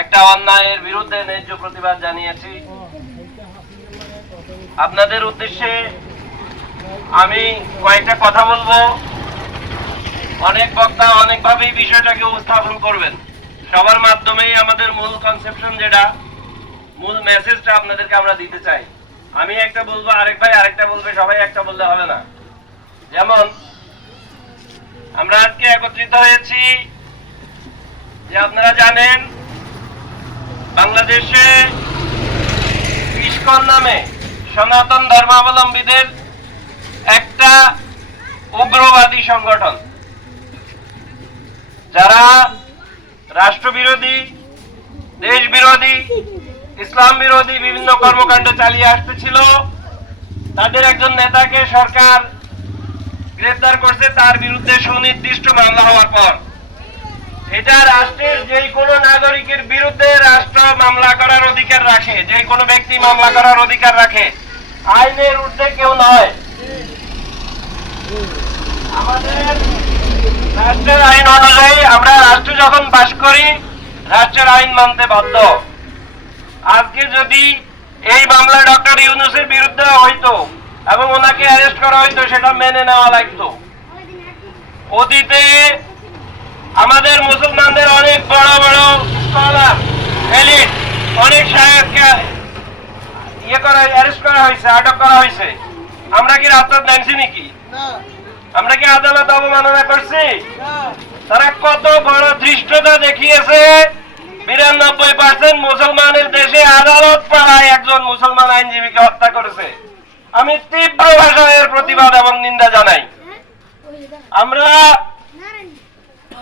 একটা অন্যায়ের বিরুদ্ধে ন্যায্য প্রতিবাদ জানিয়েছি। আপনাদের উদ্দেশ্যে আমি কয়েকটা কথা বলবো। অনেক বক্তা অনেকভাবেই বিষয়টাকে উপস্থাপন করবেন, সবার মাধ্যমেই আমাদের মূল কনসেপশন যেটা, মূল মেসেজটা আপনাদেরকে আমরা দিতে চাই। আমি একটা বলবো, আরেক ভাই আরেকটা বলবে, সবাই একটা বললে হবে না। যেমন আমরা আজকে একত্রিত হয়েছি যে আপনারা জানেন বাংলাদেশে ইসকন নামে সনাতন ধর্মাবলম্বীদের একটা উগ্রবাদী সংগঠন, যারা রাষ্ট্রবিরোধী, দেশ বিরোধী, ইসলাম বিরোধী বিভিন্ন কর্মকাণ্ড চালিয়ে আসতেছিল। তাদের একজন নেতাকে সরকার গ্রেফতার করছে তার বিরুদ্ধে সুনির্দিষ্ট মামলা হওয়ার পর। এটা রাষ্ট্রের যে কোনো নাগরিকের বিরুদ্ধে রাষ্ট্র মামলা করার অধিকার রাখে, যে কোনো ব্যক্তি মামলা করার অধিকার রাখে, আইনের ঊর্ধ্বে কেউ নয়। আমাদের রাষ্ট্রের আইন অনুযায়ী আমরা রাষ্ট্র যখন পাশ করি, রাষ্ট্রের আইন মানতে বাধ্য। আজকে যদি এই মামলা ডক্টর ইউনূসের বিরুদ্ধে হইতো এবং ওনাকে অ্যারেস্ট করা হইতো, সেটা মেনে নেওয়া লাগতো। অতীতে আমাদের মুসলমানদের অনেক বড় বড় স্কলার, এলিট, অনেক সাহেবকে অ্যারেস্ট করা হয়েছে, আটক করা হয়েছে। আমরা কি রাস্তা নামছি নাকি? আমরা কি আদালত অবমাননা করছি? তারা কত বড় ধৃষ্টতা দেখিয়েছে। 92% মুসলমানের দেশে আদালত পাড়ায় একজন মুসলমান আইনজীবীকে হত্যা করেছে। আমি তীব্র ভাষায় এর প্রতিবাদ এবং নিন্দা জানাই। আমরা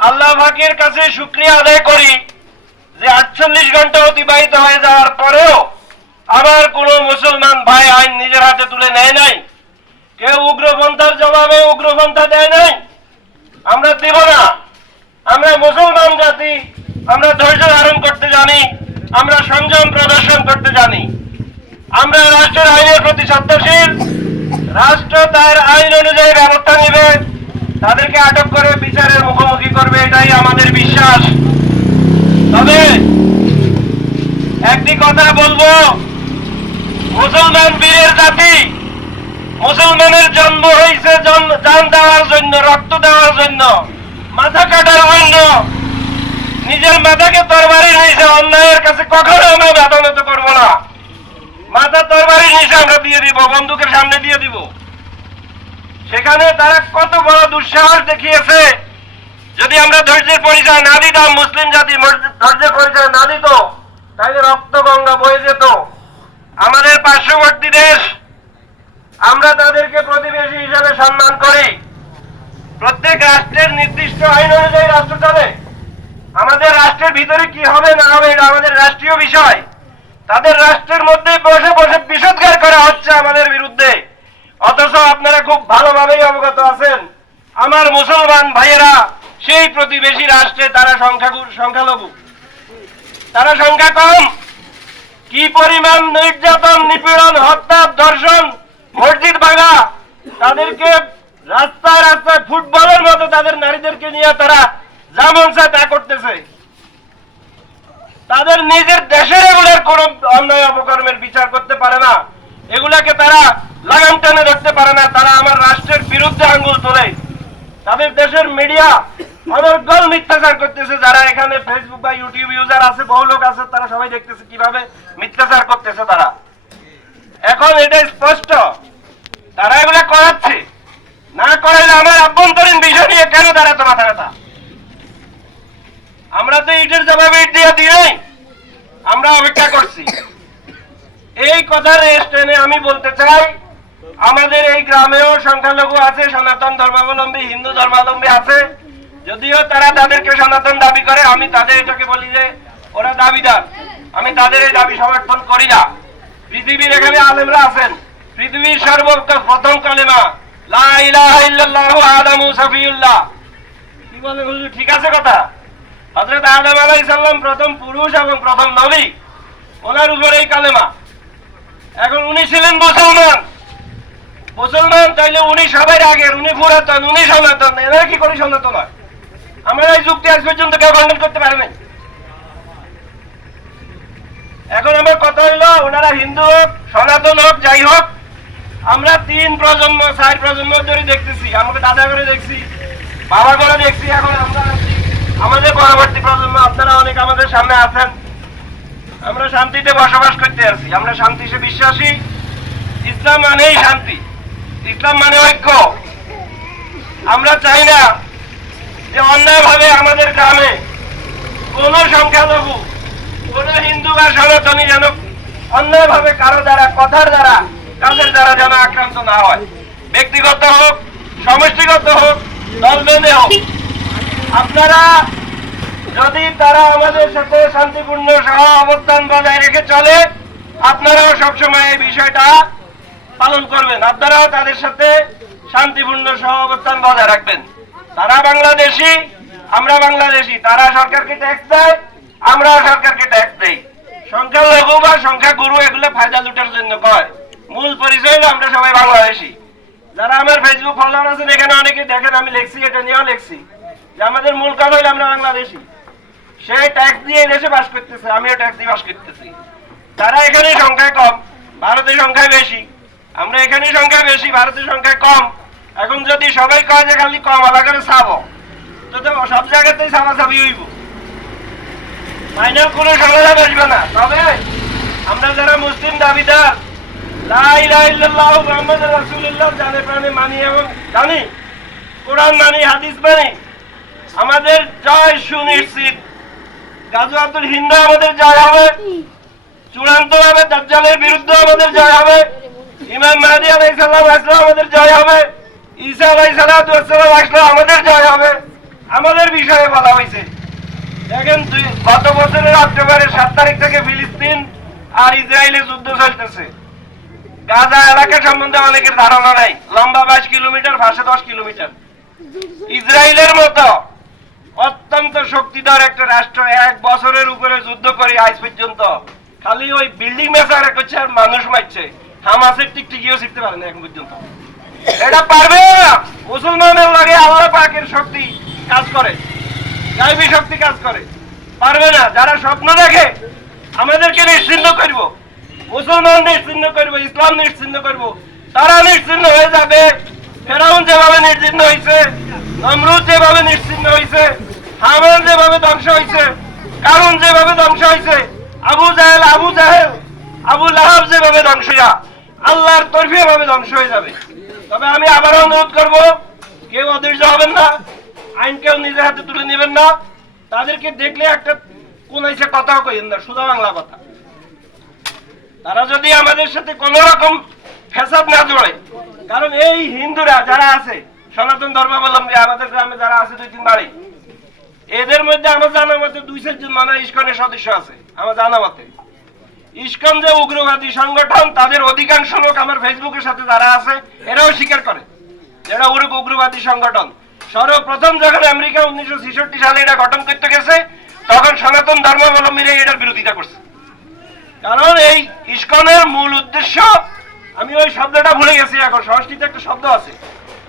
আল্লাহ পাকের কাছে শুকরিয়া আদায় করি যে 48 ঘন্টা অতিবাহিত হয়ে যাওয়ার পরেও আবার কোন মুসলমান ভাই আইন নিজের হাতে তুলে নেয় নাই। কেউ উগ্রপন্থার জবাবে উগ্রপন্থা দেয় নাই, আমরা দেব না। আমরা মুসলমান জাতি, আমরা ধৈর্য ধারণ করতে জানি, আমরা সংযম প্রদর্শন করতে জানি। আমরা রাষ্ট্রের আইনের প্রতি শ্রদ্ধাশীল। রাষ্ট্র তার আইন অনুযায়ী ব্যবস্থা নেবে, তাদেরকে আটক করে বিচারের মুখোমুখি করবে, এটাই আমাদের বিশ্বাস। তবে একটি কথা বলবো, মুসলমান বীরের জাতি, মুসলমানের জন্ম হয়েছে জান দেওয়ার জন্য, রক্ত দেওয়ার জন্য, মাথা কাটার জন্য। নিজের মাথাকে তরবারি নিয়েছে, অন্যায়ের কাছে কখনো আমরা মাথা নত করবো না। মাথা তরবারি নিয়েছে, আমরা দিয়ে দিব, বন্দুকের সামনে দিয়ে দিব। সেখানে তারা কত বড় দুঃসাহস দেখিয়েছে। যদি আমরা ধৈর্যের পরিচয় না দিতাম, মুসলিম জাতি ধৈর্যের পরিচয় না দিত, তাহলে রক্ত গঙ্গা বয়ে যেত। আমাদের পার্শ্ববর্তী দেশ, আমরা তাদেরকে প্রতিবেশী হিসাবে সম্মান করি। প্রত্যেক রাষ্ট্রের নির্দিষ্ট আইন অনুযায়ী রাষ্ট্র চলে। আমাদের রাষ্ট্রের ভিতরে কি হবে না হবে এটা আমাদের রাষ্ট্রীয় বিষয়। তাদের রাষ্ট্রের মধ্যে বসে বসে বিষোদ্গার করা হচ্ছে আমাদের বিরুদ্ধে। অথচ আপনারা খুব ভালোভাবেই অবগত আছেন, আমার মুসলমান ভাইয়েরা সেই প্রতিবেশী রাষ্ট্রে তারা সংখ্যালঘু, তারা সংখ্যা কম। কি পরিমাণ নির্যাতন, নিপীড়ন, হত্যা, ধর্ষণ, মসজিদ ভাঙা, তাদেরকে রাস্তায় রাস্তায় ফুটবলের মতো তাদের নারীদেরকে নিয়ে তারা যা মন চায় তা করতেছে। তাদের নিজের দেশের এগুলোর কোন অন্যায় অপকর্মের বিচার করতে পারে না, এগুলাকে তারা লাগাম টেনে ধরতে পারে না। তারা আমার রাষ্ট্রের বিরুদ্ধে আঙ্গুল তোলে। তাদের দেশের মিডিয়া অনর্গল মিথ্যাচার করতেছে। যারা এখানে ফেসবুক বা ইউটিউব ইউজার আছে, বহু লোক আছে, তারা সবাই দেখতেছে কিভাবে মিথ্যাচার করতেছে তারা। এখন এটা স্পষ্ট তারা এগুলা করাচ্ছে। না করাইলে আমার আভ্যন্তরীণ বিষয় নিয়ে কেন তারা তো মাথা ব্যথা? আমরা তো ইটের জবাবে ইট দিয়ে দিই, আমরা অপেক্ষা করছি। এই কথার টেনে আমি বলতে চাই, আমাদের এই গ্রামেও সংখ্যালঘু আছে, সনাতন ধর্মাবলম্বী, হিন্দু ধর্মাবলম্বী আছে। যদিও তারা তাদেরকে সনাতন দাবি করে, আমি তাদের এটাকে বলি যে ওরা দাবিদার। আমি তাদের এই দাবি সমর্থন করি না। পৃথিবীর এখানে আলেমরা আছেন, পৃথিবীর সর্বপ্রথম কালেমা লা ইলাহা ইল্লাল্লাহু আদামু সাফিউল্লাহ। কি বলেন হুজুর? ঠিক আছে কথা। হযরত আদম আলাইহিস সালাম প্রথম পুরুষ এবং প্রথম নবী, ওনার উপরে এই কালেমা। এখন উনি ছিলেন মুসলমান। মুসলমান তাইলে উনি সবাই আগের, উনি পুরাতন, উনি সনাতন। এরা কি করে সনাতন হয়? আমরা এই যুক্তি আজ পর্যন্ত কেউ খণ্ডন করতে পারে নাই। কথা হইলো ওনারা হিন্দু হোক সনাতন হোক যাই হোক, আমরা 3 প্রজন্ম 4 প্রজন্ম ধরে দেখতেছি, আমাকে দাদা করে দেখছি, বাবা করে দেখছি, এখন আমরা আছি, আমাদের পরবর্তী প্রজন্ম আপনারা অনেক আমাদের সামনে আছেন। আমরা শান্তিতে বসবাস করতে আছি, আমরা শান্তিতে বিশ্বাসী। ইসলাম মানেই শান্তি, ইসলাম মানে ঐক্য। আমরা চাই না যে অন্যায়ভাবে আমাদের গ্রামে কোন সংখ্যালঘু, কোন হিন্দু বা সনাতনী যেন অন্যায়ভাবে কারো দ্বারা, কথার দ্বারা, কাজের দ্বারা যেন আক্রান্ত না হয়। ব্যক্তিগত হোক, সমষ্টিগত হোক, দলবেঁধে হোক। আপনারা যদি তারা আমাদের সাথে শান্তিপূর্ণ সহ অবস্থান বজায় রেখে চলে, আপনারাও সবসময় এই বিষয়টা পালন করবেন, আপনারাও তাদের সাথে শান্তিপূর্ণ সহ অবস্থান বজায় রাখবেন। তারা বাংলাদেশি, আমরা বাংলাদেশি, তারা সরকারকে ট্যাক্স দেয়, আমরাও সরকারকে ট্যাক্স দেই। সংখ্যালঘু বা সংখ্যাগুরু এগুলো ফায়দা লুটার জন্য কয়, মূল পরিচয় হলো আমরা সবাই বাংলাদেশি। যারা আমার ফেসবুক ফলোয়ার আছেন এখানে অনেকে দেখেন, আমি লিখছি, এটা নিয়েও লিখছি যে আমাদের মূল কথা হলো আমরা বাংলাদেশি। সে ট্যাক্স দিয়ে দেশে বাস করতেছে, আমিও ট্যাক্স দিয়ে বাস করতেছি। তারা এখানে সংখ্যায় কম, ভারতের সংখ্যায় বেশি। আমরা এখানে সংখ্যায় বেশি, ভারতের সংখ্যায় কম। এখন যদি সবাই কয় যে খালি কম আলাদা করে ছাবো, তো সব জায়গাতেই ছাপাছাপি হইব, ফাইনাল কোনো সমাধান আসবে না। তবে আমরা যারা মুসলিম দাবিদার, লা ইলাহা ইল্লাল্লাহ মুহাম্মাদুর রাসূলুল্লাহ জানে প্রাণে মানি এবং জানি, কোরআন মানি, হাদিস মানি, আমাদের জয় সুনিশ্চিত। গাজওয়াতুল হিন্দে আমাদের জয় হবে, চূড়ান্তভাবে দাজ্জালের বিরুদ্ধে আমাদের জয় হবে, ইমাম মাহদী আলাইহিস সালাম আসলে আমাদের জয় হবে, ঈসা আলাইহিস সালাম আসলে আমাদের জয় হবে। আমাদের বিষয়ে বলা হয়েছে, দেখেন গত বছরের অক্টোবরের 7 তারিখ থেকে ফিলিস্তিন আর ইসরায়েলের যুদ্ধ চলতেছে। গাজা এলাকা সম্বন্ধে অনেকের ধারণা নাই, লম্বা 22 কিলোমিটার, ভাষা 10 কিলোমিটার। ইসরায়েলের মতো অত্যন্ত শক্তিধর একটা রাষ্ট্র 1 বছরের উপরে যুদ্ধ করে আজ পর্যন্ত খালি ওই বিল্ডিং মেসার করছে আর মানুষ মারছে, হামাসের টিকটিকিও শিখতে পারে না এখন পর্যন্ত। এটা পারবে না। মুসলমানের লাগে আল্লাহ পাকের শক্তি কাজ করে, গায়বী শক্তি কাজ করে, পারবে না। যারা স্বপ্ন দেখে আমাদেরকে নিশ্চিহ্ন করব, মুসলমান নিশ্চিহ্ন করব, ইসলাম নিশ্চিহ্ন করব, তারা নিশ্চিহ্ন হয়ে যাবে। ফেরাউন যেভাবে নিশ্চিহ্ন হয়েছে, নমরুদ যেভাবে নিশ্চিহ্ন হয়েছে, হামান যেভাবে ধ্বংস হয়েছে, কারুন যেভাবে ধ্বংস হয়েছে, আবু জাহেল, আবু লাহাব যেভাবে ধ্বংস হইয়া আল্লাহর তরফে ভাবে ধ্বংস হয়ে যাবে। তবে আমি আবার অনুরোধ করব, কেউ অধৈর্য হবেন না, আইন কেউ নিজের হাতে তুলে নেবেন না। তাদেরকে দেখলে একটা কোন এসে কথাও কইেন না, সোজা বাংলা কথা। তারা যদি আমাদের সাথে কোন রকম ফ্যাসাদ না জড়ে, কারণ এই হিন্দুরা যারা আছে, সনাতন ধর্মাবলম্বী আমাদের গ্রামে যারা আছে 2-3 বাড়ি, এদের মধ্যে আমার জানা মতে 2-4 জন মানে ইস্কনের সদস্য আছে। আমার জানা মতে ইস্কন যে উগ্রবাদী সংগঠন, তাদের অধিকাংশ লোক আমার ফেসবুকের সাথে যারা আছে এরাও স্বীকার করে যেটা উগ্রবাদী সংগঠন। সর্বপ্রথম যখন আমেরিকা 1966 সালে এটা গঠন করতে গেছে, তখন সনাতন ধর্মাবলম্বীরা এটার বিরোধিতা করছে। কারণ এই ইস্কনের মূল উদ্দেশ্য, আমি ওই শব্দটা ভুলে গেছি, এখন সংস্কৃতে একটা শব্দ আছে,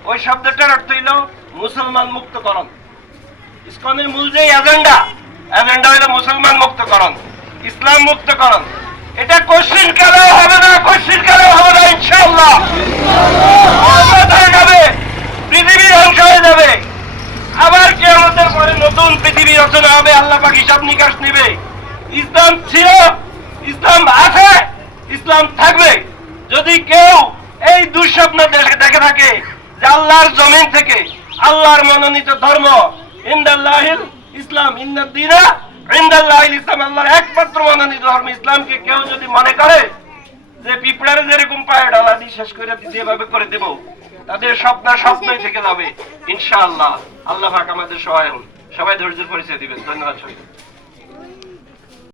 ওই শব্দটার অর্থ হইল মুসলমান মুক্তকরণ। ইস্কনের মূল যে এজেন্ডা হইল মুসলমান মুক্তকরণ, ইসলাম মুক্তকরণ। এটা কোশ্চিন কালেও হবে না, ইনশাআল্লাহ। পৃথিবী ধ্বংস হয়ে যাবে, আবার কিয়ামতের পরে নতুন পৃথিবী রচনা হবে, আল্লাহ পাক হিসাব নিকাশ নেবে। ইসলাম ছিল, ইসলাম আছে, ইসলাম থাকবে। যদি কেউ এই দুঃস্বপ্ন দেখে থাকে যে আল্লাহর জমিন থেকে আল্লাহর মনোনীত ধর্ম ইনদাল্লাহিল ইসলাম, ইন্নাদ-দীনা ইনদাল্লাহিল ইসলাম, আল্লাহর একমাত্র মনোনীত ধর্ম ইসলামকে কেউ যদি মনে করে যে পিঁপড়ারে যেরকম পায়ে ডালা দিয়ে শেষ করে দিতে এভাবে করে দেব, তাদের স্বপ্নই থেকে যাবে ইনশাআল্লাহ। আল্লাহ পাক আমাদের সহায় হন। সবাই ধৈর্যের পরিচয় দিবেন। ধন্যবাদ সবাই।